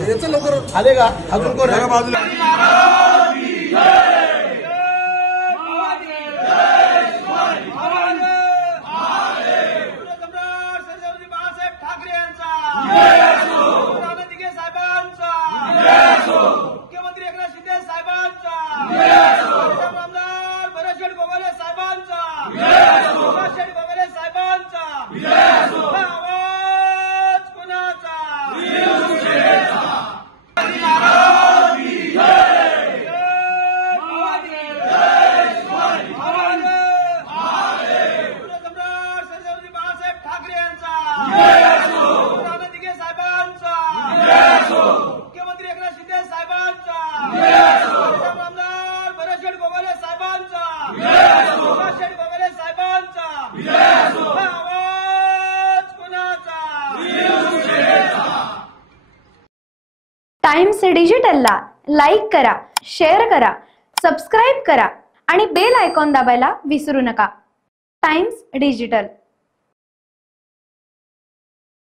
याचं लवकर आले का अजून कोण आहे बाजूला मुख्यमंत्री एकनाथ शिंदे साहेबांचा आमदार भरतशेठ गोगावले साहेबांचा भरतशेठ गोगावले साहेबांचा आवाज कुणाचा बाळासाहेब ठाकरे यांचा साहेबांचा मुख्यमंत्री एकनाथ शिंदे साहेबांचा आमदार भरतशेठ गोगावले साहेबांचा भरतशेठ गोगावले साहेबांचा आवाज कुणाचा टाइम्स डिजिटलला लाईक करा, शेअर करा, सबस्क्राईब करा आणि बेल आयकॉन दाबायला विसरू नका. Times digital.